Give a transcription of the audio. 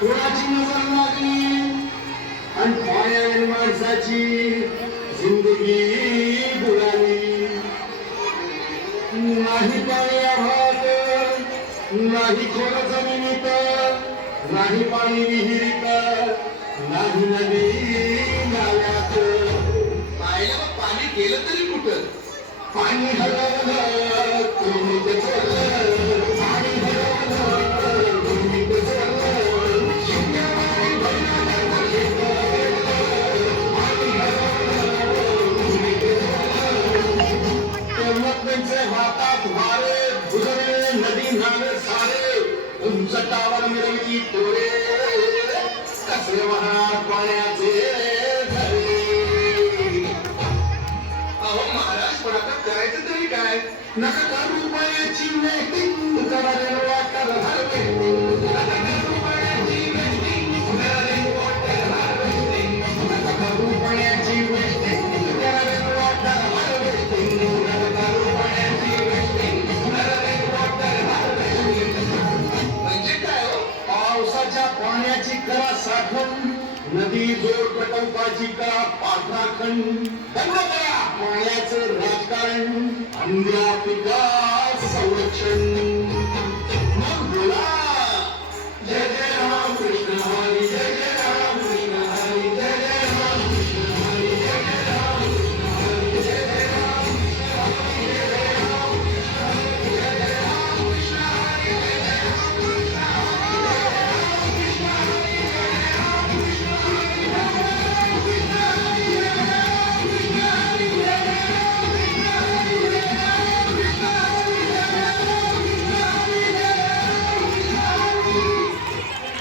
कोणाची नजर लागली आणि पाण्याने माणसाची जिंदगी बुडाली. नाही पाणी आभाळात, नाही खोल जमिनीत, नाही पाणी विहिरीत, नाही नदी नाल्यात. पाहिलं पाणी गेलं तरी कुठं? पाणी हरवलं तुम्ही ते चोरलं, पाणी हरवलं तुम्ही ते चोरलं. शिंद्यावारी भैरवाचं शेत पेरलं, पाणी हरवलं तुम्ही ते चोरलं. तेव्हा हातात वारे गुजरले नदी नाले सारे, उंचटावर मिरवली तोरे कसले वाहणार पाण्याचे झरे. अहो महाराज, पण आता करायचं तरी काय? नका करू पाण्याची वेटिंग, करायला वाटर हार्वेस्टिंग. नका करू पाण्याची वेटिंग, करायला वाटर हार्वेस्टिंग. नका करू पाण्याची वेटिंग, करायला वाटर हार्वेस्टिंग. नका करू पाण्याची वेटिंग, करायला वाटर हार्वेस्टिंग. म्हणजे काय हो? पावसाच्या पाण्याची करा साठवण, नदी जोड प्रकल्पाची करा पाठराखण. बंद करा पाण्याचं राजकारण, अंध्या पिकास संरक्षण.